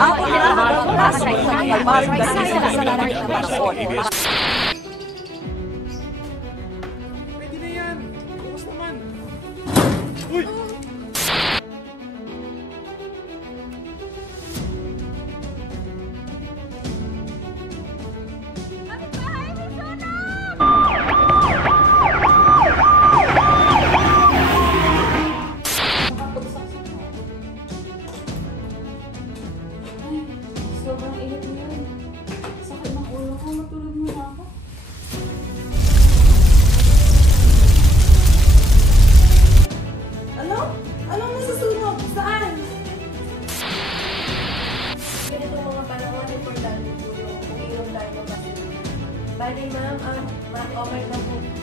Ako na sa Pwede na yan. Bukas naman. Uy! Sobrang init mo yun. Sakit ng ulo ko. Matulog mo na ako. Ano? Anong nasusunog? Saan? Ganito mga panahon, importante po yung umiinom tayo ng vaccine. Bali ma'am, okay na po